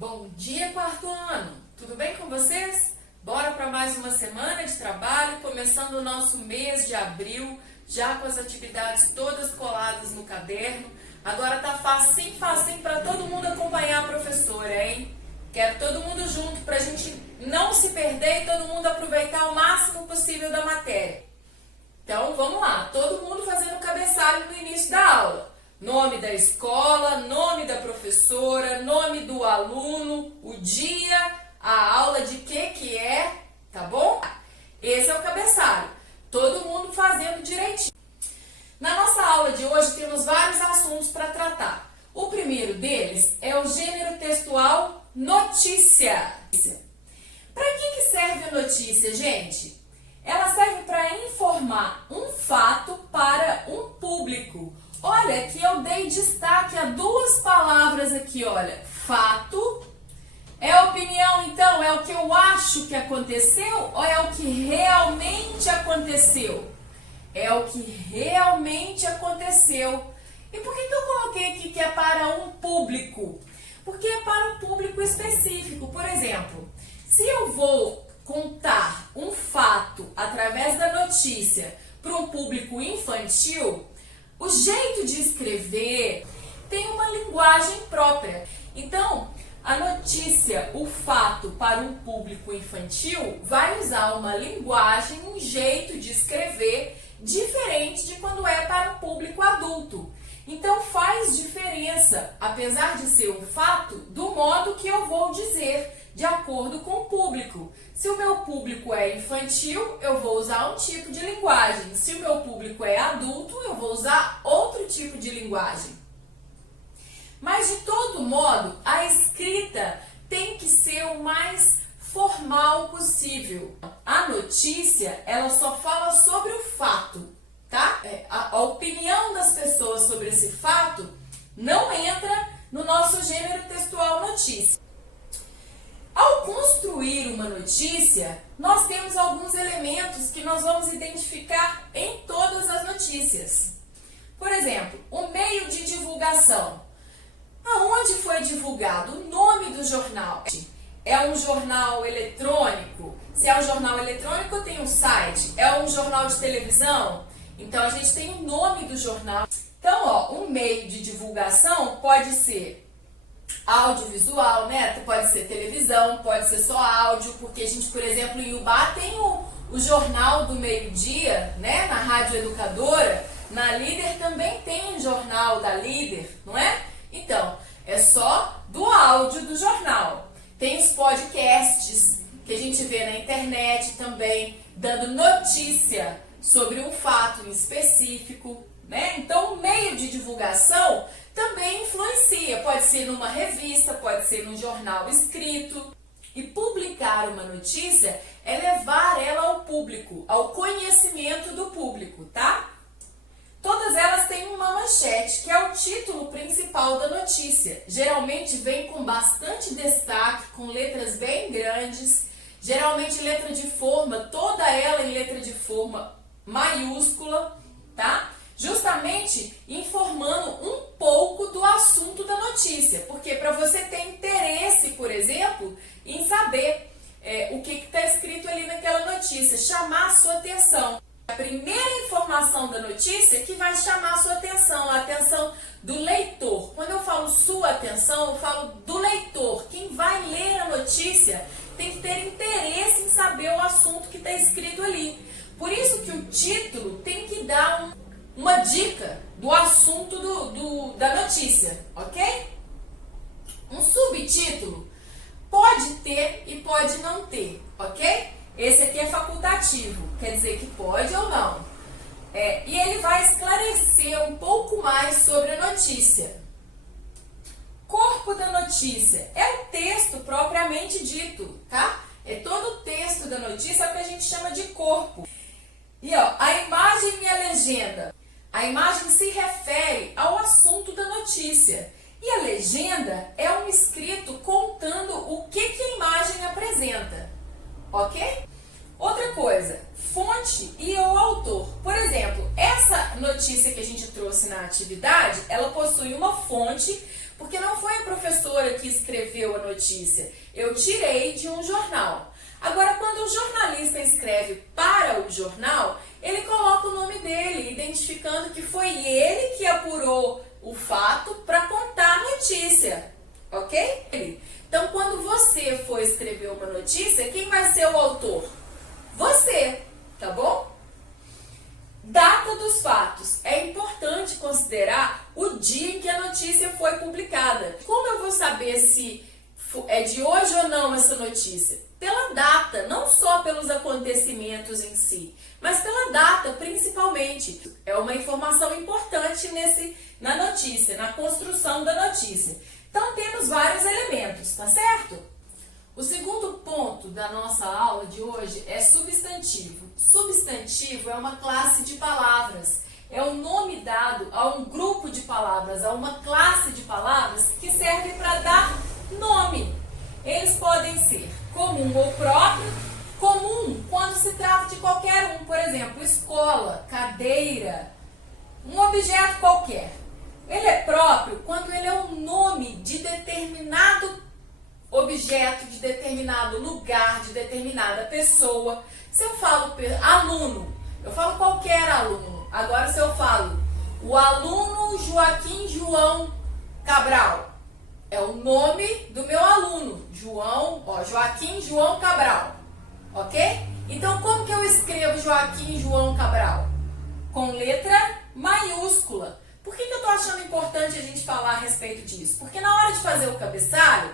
Bom dia, quarto ano! Tudo bem com vocês? Bora para mais uma semana de trabalho, começando o nosso mês de abril, já com as atividades todas coladas no caderno. Agora tá facinho para todo mundo acompanhar a professora, hein? Quero todo mundo junto para a gente não se perder e todo mundo aproveitar o máximo possível da matéria. Então vamos lá, todo mundo fazendo o cabeçalho no início da aula. Nome da escola, nome da professora, nome do aluno, o dia, a aula de que é, tá bom? Esse é o cabeçalho, todo mundo fazendo direitinho. Na nossa aula de hoje temos vários assuntos para tratar. O primeiro deles é o gênero textual notícia. Para que serve a notícia, gente? Ela serve para informar um fato para um público. Olha, aqui eu dei destaque a duas palavras aqui, olha. Fato. É opinião, então? É o que eu acho que aconteceu ou é o que realmente aconteceu? É o que realmente aconteceu. E por que eu coloquei aqui que é para um público? Porque é para um público específico. Por exemplo, se eu vou contar um fato através da notícia para um público infantil, o jeito de escrever tem uma linguagem própria. Então, a notícia, o fato para um público infantil vai usar uma linguagem, um jeito de escrever diferente de quando é para um público adulto. Então faz diferença, apesar de ser um fato, do modo que eu vou dizer, de acordo com o público. Se o meu público é infantil, eu vou usar um tipo de linguagem. Se o meu público é adulto, eu vou usar outro tipo de linguagem. Mas de todo modo, a escrita tem que ser o mais formal possível. A notícia, ela só fala sobre o fato, tá? A opinião das pessoas sobre esse fato não entra no nosso gênero textual notícia. Ao construir uma notícia, nós temos alguns elementos que nós vamos identificar em todas as notícias. Por exemplo, o meio de divulgação. Aonde foi divulgado? O nome do jornal. É um jornal eletrônico? Se é um jornal eletrônico, tem um site. É um jornal de televisão? Então, a gente tem o nome do jornal. Então, ó, um meio de divulgação pode ser audiovisual, né? Pode ser televisão, pode ser só áudio, porque a gente, por exemplo, em Ubá tem o Jornal do Meio-Dia, né? Na Rádio Educadora. Na Líder também tem um jornal da Líder, não é? Então, é só do áudio do jornal. Tem os podcasts que a gente vê na internet também, dando notícia sobre um fato em específico, né? Então, o meio de divulgação também influencia. Pode ser numa revista, pode ser num jornal escrito. E publicar uma notícia é levar ela ao público, ao conhecimento do público, tá? Todas elas têm uma manchete, que é o título principal da notícia. Geralmente vem com bastante destaque, com letras bem grandes, geralmente letra de forma, toda ela em letra de forma maiúscula, tá? Justamente informando um pouco do assunto da notícia, porque para você ter interesse, por exemplo, em saber o que está escrito ali naquela notícia, chamar a sua atenção. A primeira informação da notícia que vai chamar a sua atenção, a atenção do leitor. Quando eu falo sua atenção, eu falo do leitor. Quem vai ler a notícia tem que ter interesse em saber o assunto que está escrito ali. Por isso que o título tem que dar uma dica do assunto da notícia, ok? Um subtítulo pode ter e pode não ter, ok? Esse aqui é facultativo, quer dizer que pode ou não. E ele vai esclarecer um pouco mais sobre a notícia. Corpo da notícia é o texto propriamente dito, tá? É todo o texto da notícia que a gente chama de corpo. E ó, a imagem e a legenda. A imagem se refere ao assunto da notícia. E a legenda é um escrito contando o que a imagem apresenta. Ok? Outra coisa, fonte e o autor. Por exemplo, essa notícia que a gente trouxe na atividade, ela possui uma fonte, porque não foi a professora que escreveu a notícia. Eu tirei de um jornal. Agora, quando o jornalista escreve para o jornal, ele coloca o nome dele, identificando que foi ele que apurou o fato para contar a notícia, ok? Então, quando você for escrever uma notícia, quem vai ser o autor? Você, tá bom? Data dos fatos. É importante considerar o dia em que a notícia foi publicada. Como eu vou saber se é de hoje ou não essa notícia? Pela data, não só pelos acontecimentos em si, mas pela data principalmente. É uma informação importante na notícia, na construção da notícia. Então temos vários elementos, tá certo? O segundo ponto da nossa aula de hoje é substantivo. Substantivo é uma classe de palavras. É um nome dado a um grupo de palavras, a uma classe de palavras que serve para dar nome. Eles podem ser comum ou próprio. Comum quando se trata de qualquer um, por exemplo, escola, cadeira, um objeto qualquer. Ele é próprio quando ele é um nome de determinado objeto, de determinado lugar, de determinada pessoa. Se eu falo aluno, eu falo qualquer aluno. Agora, se eu falo o aluno Joaquim João Cabral, é o nome do meu aluno, Joaquim João Cabral, ok? Então, como que eu escrevo Joaquim João Cabral? Com letra maiúscula. Por que eu estou achando importante a gente falar a respeito disso? Porque na hora de fazer o cabeçalho,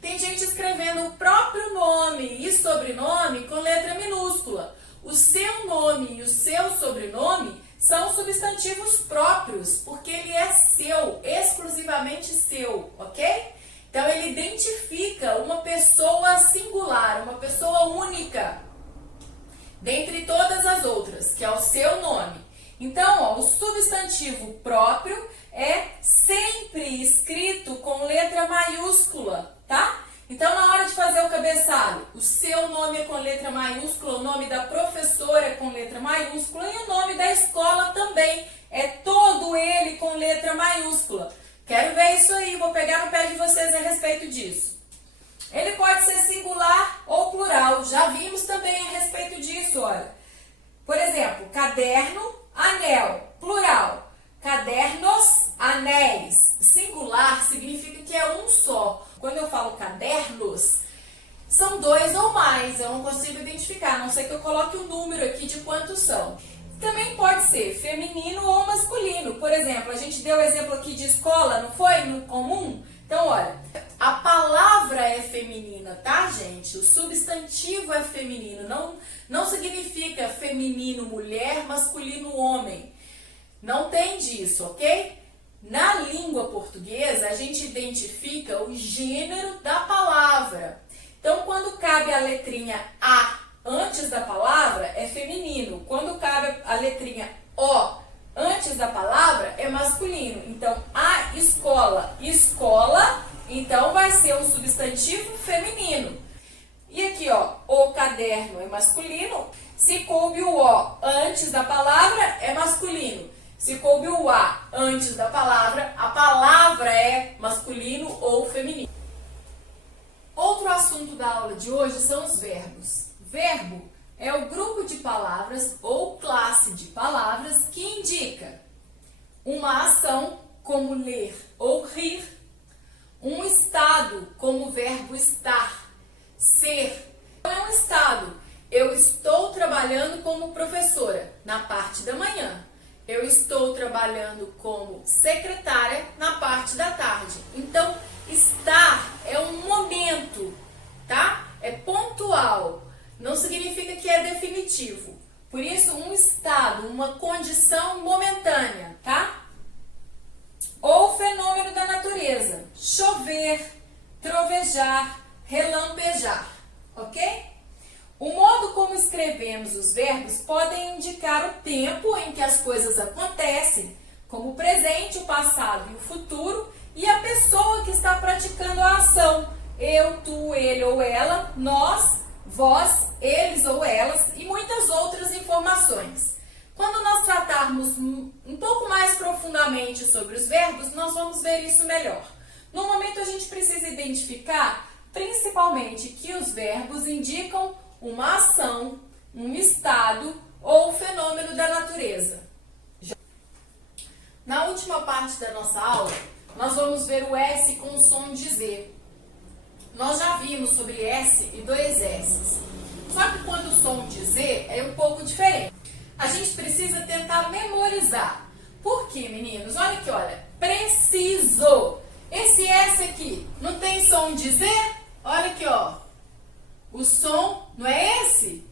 tem gente escrevendo o próprio nome e sobrenome com letra minúscula. O seu nome e o seu sobrenome são substantivos próprios, porque ele é seu, exclusivamente seu, ok? Então ele identifica uma pessoa singular, uma pessoa única, dentre todas as outras, que é o seu nome. Então, o substantivo próprio é sempre escrito com letra maiúscula, tá? Então, na hora de fazer o cabeçalho, o seu nome é com letra maiúscula, o nome da professora é com letra maiúscula e o nome da escola também é todo ele com letra maiúscula. Quero ver isso aí, vou pegar no pé de vocês a respeito disso. Ele pode ser singular ou plural, já vimos também a respeito disso, olha. Por exemplo, caderno, anel, plural. Cadernos, anéis. Singular significa que é um só. Quando eu falo cadernos, são dois ou mais. Eu não consigo identificar, a não ser que eu coloque o número aqui de quantos são. Também pode ser feminino ou masculino. Por exemplo, a gente deu o exemplo aqui de escola, não foi? No comum? Então, olha, a palavra é feminina, tá, gente? O substantivo é feminino. Não significa feminino mulher, masculino homem. Não tem disso, ok? Na língua portuguesa, a gente identifica o gênero da palavra. Então, quando cabe a letrinha A antes da palavra, é feminino. Quando cabe a letrinha O antes da palavra, é masculino. Então, a escola, escola, então vai ser um substantivo feminino. E aqui, ó, o caderno é masculino. Se coube o O antes da palavra, é masculino. Se coube o A antes da palavra, a palavra é masculino ou feminino. Outro assunto da aula de hoje são os verbos. Verbo é o grupo de palavras ou classe de palavras que indica uma ação, como ler ou rir, um estado, como o verbo estar, ser. É um estado. Eu estou trabalhando como professora na parte da manhã. Eu estou trabalhando como secretária na parte da tarde. Então, estar é um momento, tá? É pontual. Não significa que é definitivo. Por isso, um estado, uma condição momentânea, tá? Ou fenômeno da natureza. Chover, trovejar, relampejar, ok? O modo como escrevemos os verbos podem indicar o tempo em que as coisas acontecem, como o presente, o passado e o futuro, e a pessoa que está praticando a ação. Eu, tu, ele ou ela, nós, vós, eles ou elas e muitas outras informações. Quando nós tratarmos um pouco mais profundamente sobre os verbos, nós vamos ver isso melhor. No momento, a gente precisa identificar, principalmente, que os verbos indicam uma ação, um estado ou fenômeno da natureza. Na última parte da nossa aula, nós vamos ver o S com o som de Z. Nós já vimos sobre S e dois S's. Só que quando o som de Z é um pouco diferente. A gente precisa tentar memorizar. Por quê, meninos? Olha aqui, olha. Preciso. Esse S aqui não tem som de Z? Olha aqui, ó. O som não é esse?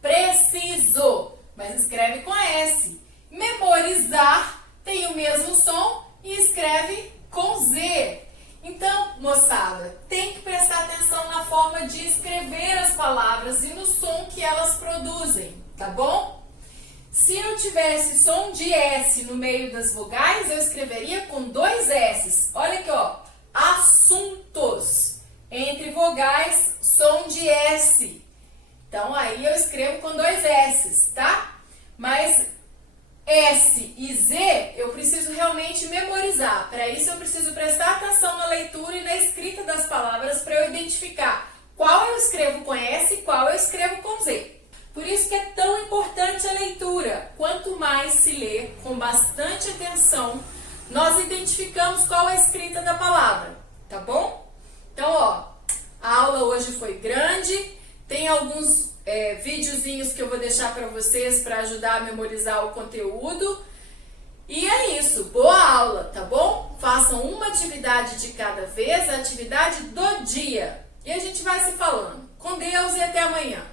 Preciso. Mas escreve com S. Memorizar tem o mesmo som e escreve com Z. Então, moçada, tem que prestar atenção na forma de escrever as palavras e no som que elas produzem, tá bom? Se eu tivesse som de S no meio das vogais, eu escreveria com dois S's. Olha aqui, ó. Assuntos. Entre vogais, som de S. Então, aí eu escrevo com dois S's, tá? Mas S e Z eu preciso realmente memorizar. Para isso eu preciso prestar atenção na leitura e na escrita das palavras para eu identificar qual eu escrevo com S e qual eu escrevo com Z. Por isso que é tão importante a leitura. Quanto mais se lê com bastante atenção, nós identificamos qual é a escrita da palavra, tá bom? Então, ó, a aula hoje foi grande, tem alguns videozinhos que eu vou deixar para vocês para ajudar a memorizar o conteúdo. E é isso, boa aula, tá bom? Façam uma atividade de cada vez, a atividade do dia. E a gente vai se falando. Com Deus e até amanhã.